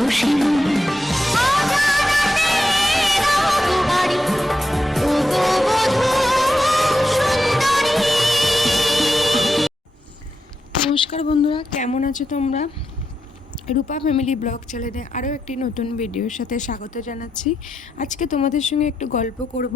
নমস্কার বন্ধুরা, কেমন আছো তোমরা? রূপা ফ্যামিলি ব্লগ চ্যানেলে আরও একটি নতুন ভিডিওর সাথে স্বাগত জানাচ্ছি। আজকে তোমাদের সঙ্গে একটু গল্প করব,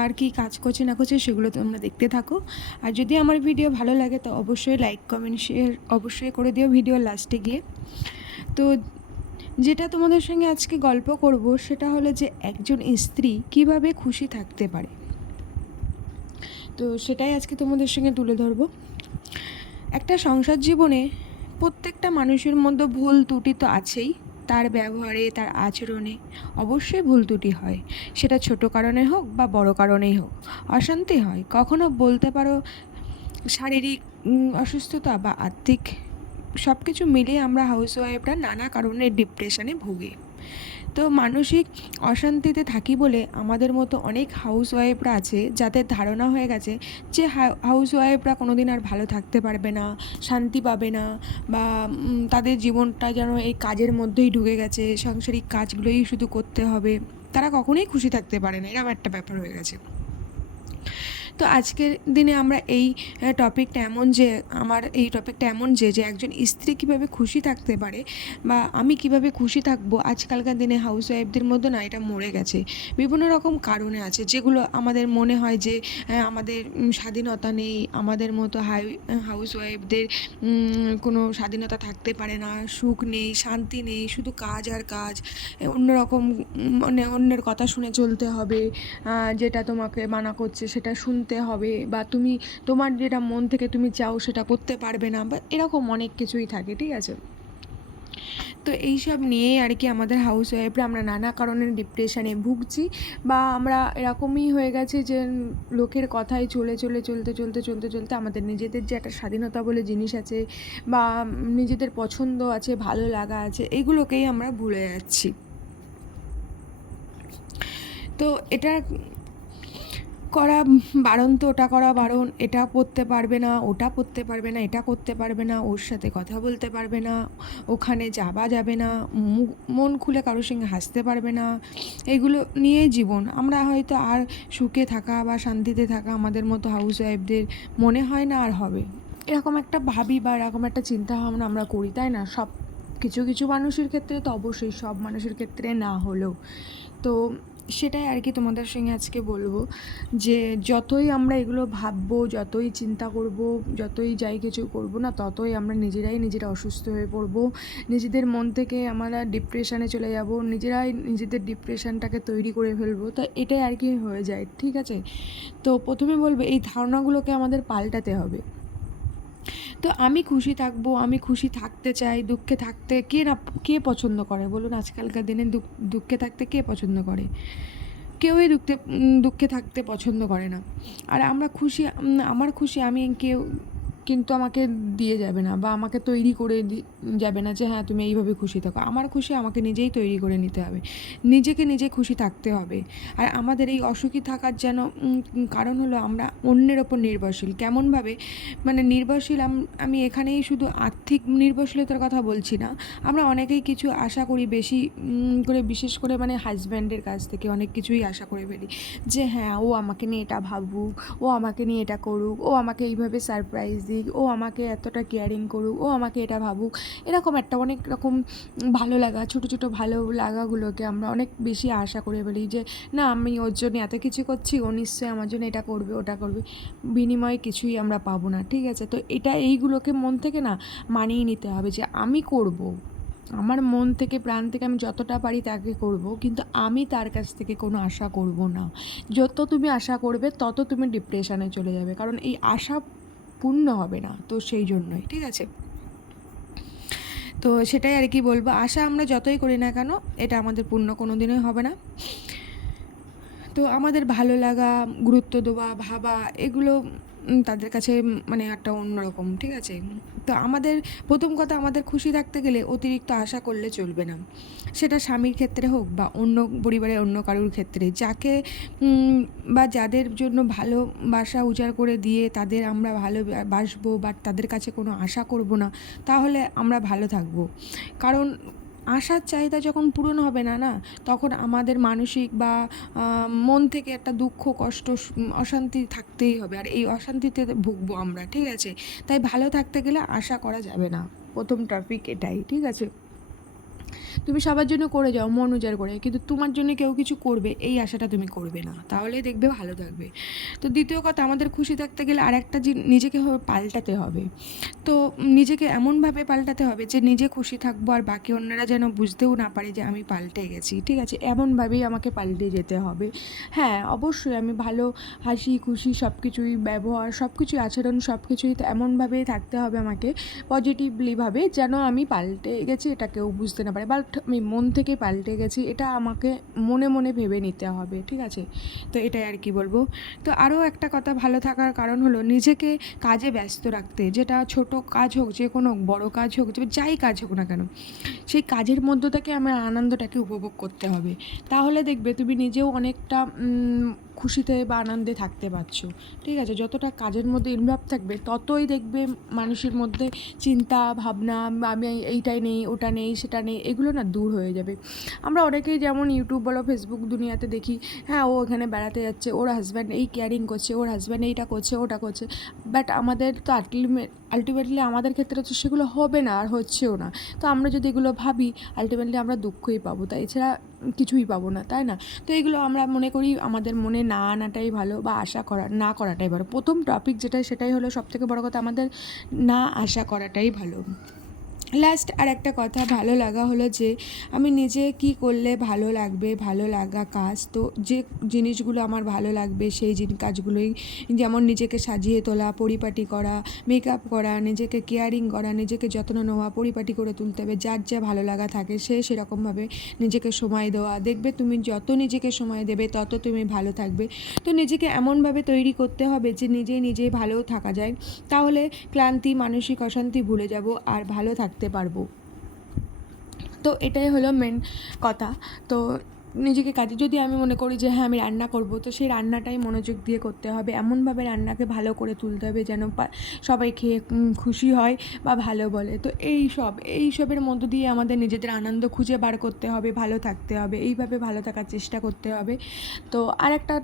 আর কি কাজ করছে না করছে সেগুলো তোমরা দেখতে থাকো। আর যদি আমার ভিডিও ভালো লাগে তো অবশ্যই লাইক, কমেন্ট, শেয়ার অবশ্যই করে দিও ভিডিও লাস্টে গিয়ে। তো যেটা তোমাদের সঙ্গে আজকে গল্প করব সেটা হলো যে একজন স্ত্রী কীভাবে খুশি থাকতে পারে। তো সেটাই আজকে তোমাদের সঙ্গে তুলে ধরবো। একটা সংসার জীবনে প্রত্যেকটা মানুষের মধ্যে ভুল ত্রুটি তো আছেই। তার ব্যবহারে, তার আচরণে অবশ্যই ভুল ত্রুটি হয়। সেটা ছোট কারণে হোক বা বড় কারণেই হোক। অশান্তি হয়। কখনো বলতে পারো শারীরিক অসুস্থতা বা আর্থিক সব কিছু মিলিয়ে আমরা হাউসওয়াইফরা নানা কারণে ডিপ্রেশনে ভুগি। তো মানসিক অশান্তিতে থাকি বলে আমাদের মতো অনেক হাউসওয়াইফরা আছে যাদের ধারণা হয়ে গেছে যে হাউসওয়াইফরা কোনো দিন আর ভালো থাকতে পারবে না, শান্তি পাবে না বা তাদের জীবনটা যেন এই কাজের মধ্যেই ঢুকে গেছে, সাংসারিক কাজগুলোই শুধু করতে হবে। তারা কখনোই খুশি থাকতে পারে না, এরকম একটা ব্যাপার হয়ে গেছে। তো আজকের দিনে আমরা এই টপিকটা এমন যে, আমার এই টপিকটা এমন যে যে একজন স্ত্রী কীভাবে খুশি থাকতে পারে বা আমি কীভাবে খুশি থাকব, আজকালকার দিনে হাউস ওয়াইফদের মধ্যে না এটা মরে গেছে। বিভিন্ন রকম কারণে আছে, যেগুলো আমাদের মনে হয় যে আমাদের স্বাধীনতা নেই, আমাদের মতো হাই হাউস ওয়াইফদের কোনো স্বাধীনতা থাকতে পারে না, সুখ নেই, শান্তি নেই, শুধু কাজ আর কাজ অন্যরকম মানে অন্যের কথা শুনে চলতে হবে যেটা তোমাকে মানা করছে সেটা শুনতে হবে বা তুমি, তোমার যেটা মন থেকে তুমি চাও সেটা করতে পারবে না বা এরকম অনেক কিছুই থাকে, ঠিক আছে? তো এইসব নিয়েই আর কি আমাদের হাউস ওয়াইফরা আমরা নানা কারণে ডিপ্রেশনে ভুগছি বা আমরা এরকমই হয়ে গেছি যে লোকের কথাই চলে চলে, চলতে চলতে চলতে চলতে আমাদের নিজেদের যে একটা স্বাধীনতা বলে জিনিস আছে বা নিজেদের পছন্দ আছে, ভালো লাগা আছে, এগুলোকেই আমরা ভুলে যাচ্ছি। তো এটা করা বারণ তো, ওটা করা বারণ, এটা পড়তে পারবে না, ওটা পড়তে পারবে না, এটা করতে পারবে না, ওর সাথে কথা বলতে পারবে না, ওখানে যাওয়া যাবে না মন খুলে কারোর সঙ্গে হাসতে পারবে না, এগুলো নিয়ে জীবন। আমরা হয়তো আর সুখে থাকা বা শান্তিতে থাকা আমাদের মতো হাউস ওয়াইফদের মনে হয় না আর হবে। এরকম একটা ভাবি বা এরকম একটা চিন্তা ভাবনা আমরা করি, তাই না? সব কিছু কিছু মানুষের ক্ষেত্রে তো অবশ্যই, সব মানুষের ক্ষেত্রে না হলেও। তো সেটাই আর কি তোমাদের সঙ্গে আজকে বলব যে যতই আমরা এগুলো ভাববো, যতই চিন্তা করব, যতই যাই কিছু করব না, ততই আমরা নিজেরাই নিজেরা অসুস্থ হয়ে পড়ব। নিজেদের মন থেকে আমরা ডিপ্রেশনে চলে যাব, নিজেরাই নিজেদের ডিপ্রেশনটাকে তৈরি করে ফেলব। তো এটাই আর কি হয়ে যায়, ঠিক আছে? তো প্রথমে বলব এই ধারণাগুলোকে আমাদের পাল্টাতে হবে। তো আমি খুশি থাকব, আমি খুশি থাকতে চাই, দুঃখে থাকতে কে না, কে পছন্দ করে? বলুন, আজকালকার দিনে দুঃখ- থাকতে কে পছন্দ করে? কেউই দুঃখে দুঃখে থাকতে পছন্দ করে না। আর আমরা খুশি আমার খুশি, আমি কেউ কিন্তু আমাকে দিয়ে যাবে না বা আমাকে তৈরি করে যাবে না যে হ্যাঁ তুমি এইভাবে খুশি থাকো। আমার খুশি আমাকে নিজেই তৈরি করে নিতে হবে। নিজেকে নিজে খুশি থাকতে হবে। আর আমাদের এই অসুখী থাকার যেন কারণ হলো আমরা অন্যের ওপর নির্ভরশীল। কেমনভাবে মানে নির্ভরশীল আম- এখানেই শুধু আর্থিক নির্ভরশীলতার কথা বলছি না। আমরা অনেকেই কিছু আশা করি বেশি করে বিশেষ করে মানে হাজব্যান্ডের কাছ থেকে অনেক কিছুই আশা করে ফেলি। যে হ্যাঁ ও আমাকে নিয়ে এটা ভাবুক, ও আমাকে নিয়ে এটা করুক, ও আমাকে এইভাবে সারপ্রাইজ দিক, ও আমাকে এতটা কেয়ারিং করুক, ও আমাকে এটা ভাবুক। এরকম একটা অনেক রকম ভালো লাগা, ছোটো ছোটো ভালো লাগাগুলোকে আমরা অনেক বেশি আশা করে ফেলি যে, না, আমি ওর জন্য এত কিছু করছি, ও নিশ্চয়ই আমার জন্য এটা করবে, ওটা করবে। বিনিময়ে কিছুই আমরা পাবো না, ঠিক আছে? তো এটা এইগুলোকে মন থেকে না মানিয়ে নিতে হবে যে, আমি করব। আমার মন থেকে, প্রাণ থেকে আমি যতটা পারি তাকে করব, কিন্তু আমি তার কাছ থেকে কোনো আশা করব না। যত তুমি আশা করবে, তত তুমি ডিপ্রেশনে চলে যাবে। কারণ এই আশা পূর্ণ হবে না, তো সেই জন্যই, ঠিক আছে? তো সেটাই আর কি বলব, আশা আমরা যতই করি না কেন, এটা আমাদের পূর্ণ কোনো দিনই হবে না। তো আমাদের ভালো লাগা, গুরুত্ব দেওয়া, ভাবা, এগুলো তাদের কাছে মানে একটা অন্যরকম, ঠিক আছে? তো আমাদের, প্রথম কথা আমাদের খুশি থাকতে গেলে অতিরিক্ত আশা করলে চলবে না। সেটা স্বামীর ক্ষেত্রে হোক বা অন্য পরিবারের অন্য কারোর ক্ষেত্রে। যাকে বা যাদের জন্য ভালোবাসা উজাড় করে দিয়ে তাদের আমরা ভালো বাসবো বা তাদের কাছে কোনো আশা করব না, তাহলে আমরা ভালো থাকব। কারণ আশার চাহিদা যখন পূরণ হবে না না, তখন আমাদের মানসিক বা মন থেকে একটা দুঃখ, কষ্ট অশান্তি থাকতেই হবে। আর এই অশান্তিতে ভুগবো আমরা, ঠিক আছে? তাই ভালো থাকতে গেলে আশা করা যাবে না। প্রথম টপিক এটাই, ঠিক আছে? তুমি সবার জন্য করে যাও, মন উজাড় করে কিন্তু তোমার জন্য কেউ কিছু করবে, এই আশাটা তুমি করবে না। তাহলেই দেখবে ভালো থাকবে। তো দ্বিতীয় কথা, আমাদের খুশি থাকতে গেলে আর একটা নিজেকে পাল্টাতে হবে। তো নিজেকে এমনভাবে পাল্টাতে হবে যে নিজে খুশি থাকব আর বাকি অন্যরা যেন বুঝতেও না পারে যে আমি পাল্টে গেছি, ঠিক আছে? এমনভাবেই আমাকে পাল্টে যেতে হবে। হ্যাঁ অবশ্যই আমি ভালো, হাসি, খুশি সব কিছুই ব্যবহার সব কিছুই আচরণ সব কিছুই তো এমনভাবেই থাকতে হবে আমাকে পজিটিভলিভাবে যেন আমি পাল্টে গেছি, এটা কেউ বুঝতে না পারে। বাট আমি মন থেকে পাল্টে গেছি, এটা আমাকে মনে মনে ভেবে নিতে হবে, ঠিক আছে? তো এটাই আর কি বলব। তো আরও একটা কথা ভালো থাকার কারণ হলো, নিজেকে কাজে ব্যস্ত রাখতে, যেটা ছোট কাজ হোক, যে কোনো বড় কাজ হোক, যে যাই কাজ হোক না কেন, সেই কাজের মধ্য থেকে আমার আনন্দটাকে উপভোগ করতে হবে। তাহলে দেখবে তুমি নিজেও অনেকটা খুশিতে বা আনন্দে থাকতে পারছ। ঠিক আছে? যতটা কাজের মধ্যে ইনভলভ থাকবে, ততই দেখবে মানুষের মধ্যে চিন্তা, ভাবনা, আমি এইটাই নেই, ওটা নেই, সেটা নেই, এগুলো না দূর হয়ে যাবে। আমরা অনেকেই যেমন ইউটিউব বলো ফেসবুক দুনিয়াতে দেখি হ্যাঁ ও এখানে বেড়াতে যাচ্ছে, ওর হাজব্যান্ড এই কেয়ারিং করছে, ওর হাজব্যান্ড এইটা করছে, ওটা করছে। বাট আমাদের তো আলটিমেট আলটিমেটলি আমাদের ক্ষেত্রে তো সেগুলো হবে না, আর হচ্ছেও না। তো আমরা যদি এগুলো ভাবি আলটিমেটলি আমরা দুঃখই পাবো। তাই এছাড়া কিছুই পাবো না, তাই না? তো এগুলো আমরা মনে করি আমাদের মনে না আনাটাই ভালো বা আশা করা, না করাটাই ভালো। প্রথম টপিক যেটা সেটাই হলো সব থেকে বড় কথা আমাদের না আশা করাটাই ভালো। লাস্ট আর একটা কথা ভালো লাগা হলো যে, আমি নিজে কি করলে ভালো লাগবে, ভালো লাগা কাজ, তো যে জিনিসগুলো আমার ভালো লাগবে, সেই কাজগুলোই যেমন নিজেকে সাজিয়ে তোলা, পরিপাটি করা মেকআপ করা, নিজেকে কেয়ারিং করা, নিজেকে যত্ন নেওয়া, পরিপাটি করে তুলতে হবে, যার যা ভালো লাগা থাকে সে সেরকমভাবে নিজেকে সময় দেওয়া। দেখবে তুমি যত নিজেকে সময় দেবে, তত তুমি ভালো থাকবে। তো নিজেকে এমনভাবে তৈরি করতে হবে যে নিজেই নিজেই ভালো থাকা যায়। তাহলে ক্লান্তি, মানসিক অশান্তি ভুলে যাব, আর ভালো থাকতে পারব। তো এটাই হলো মেন কথা। তো নিজেকে কাজে, যদি আমি মনে করি যে হ্যাঁ আমি রান্না করব তো সেই রান্নাটাই মনোযোগ দিয়ে করতে হবে। এমনভাবে রান্নাকে ভালো করে তুলতে হবে যেন সবাই খেয়ে খুশি হয় বা ভালো বলে। তো এই সব, এই সবের মধ্য দিয়ে আমাদের নিজেদের আনন্দ খুঁজে বার করতে হবে, ভালো থাকতে হবে। এইভাবে ভালো থাকার চেষ্টা করতে হবে। তো আর একটা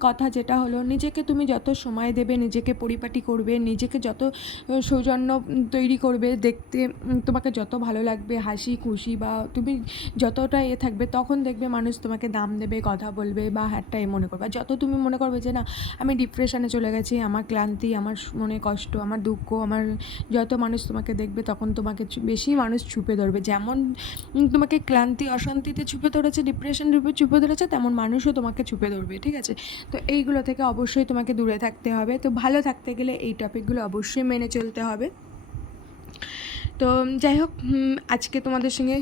কথা যেটা হলো, নিজেকে তুমি যত সময় দেবে, নিজেকে পরিপাটি করবে, নিজেকে যত সৌজন্য তৈরি করবে, দেখতে তোমাকে যত ভালো লাগবে, হাসি খুশি বা তুমি যতটা এ থাকবে, তখন দেখবে মানুষ তোমাকে দাম দেবে, কথা বলবে বা হ্যাঁটাই মনে করবে। যত তুমি মনে করবে যে, না, আমি ডিপ্রেশনে চলে গেছি, আমার ক্লান্তি, আমার মনে কষ্ট, আমার দুঃখ, আমার যত মানুষ তোমাকে দেখবে, তখন তোমাকে বেশি মানুষ ছুপে ধরবে। যেমন তোমাকে ক্লান্তি, অশান্তিতে ছুপে ধরেছে ডিপ্রেশন রূপে ছুপে ধরেছে, তেমন মানুষও তোমাকে ছুপে ধরবে, ঠিক আছে? তো এইগুলো থেকে অবশ্যই তোমাকে দূরে থাকতে হবে। তো ভালো থাকতে গেলে এই টপিকগুলো অবশ্যই মেনে চলতে হবে। তো যাই হোক আজকে তোমাদের সঙ্গে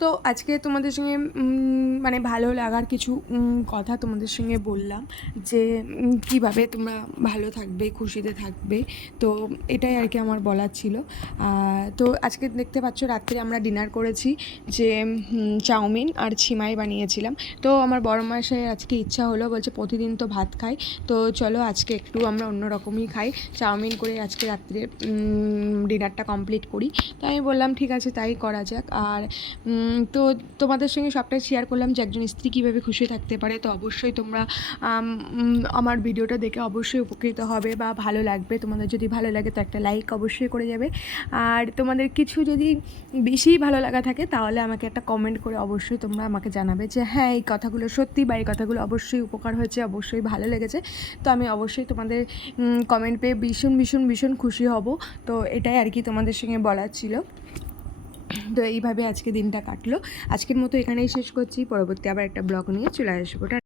তো আজকে তোমাদের সঙ্গে মানে ভালো লাগার কিছু কথা তোমাদের সঙ্গে বললাম যে কীভাবে তোমরা ভালো থাকবে, খুশিতে থাকবে। তো এটাই আর কি আমার বলার ছিল। তো আজকে দেখতে পাচ্ছ রাত্রে আমরা ডিনার করেছি যে চাউমিন আর ছিমাই বানিয়েছিলাম। তো আমার বড় মাসের আজকে ইচ্ছা হলো, বলছে প্রতিদিন তো ভাত খাই। তো চলো আজকে একটু আমরা অন্য রকমই খাই। চাউমিন করে আজকে রাত্রে ডিনারটা কমপ্লিট করি। তো আমি বললাম, ঠিক আছে, তাই করা যাক। আর তো তোমাদের সঙ্গে সবটাই শেয়ার করলাম যে একজন স্ত্রী কীভাবে খুশি থাকতে পারে। তো অবশ্যই তোমরা আমার ভিডিওটা দেখে অবশ্যই উপকৃত হবে বা ভালো লাগবে। তোমাদের যদি ভালো লাগে তো একটা লাইক অবশ্যই করে যাবে। আর তোমাদের কিছু যদি বেশি ভালো লাগা থাকে তাহলে আমাকে একটা কমেন্ট করে অবশ্যই তোমরা আমাকে জানাবে যে হ্যাঁ এই কথাগুলো সত্যি বা এই কথাগুলো অবশ্যই উপকার হয়েছে, অবশ্যই ভালো লেগেছে। তো আমি অবশ্যই তোমাদের কমেন্ট পেয়ে ভীষণ ভীষণ ভীষণ খুশি হব। তো এটাই আর কি তোমাদের সঙ্গে বলার ছিল। তো এইভাবে আজকে দিনটা কাটলো। আজকের মতো এখানেই শেষ করছি। পরবর্তী আবার একটা ব্লগ নিয়ে চলে আসব।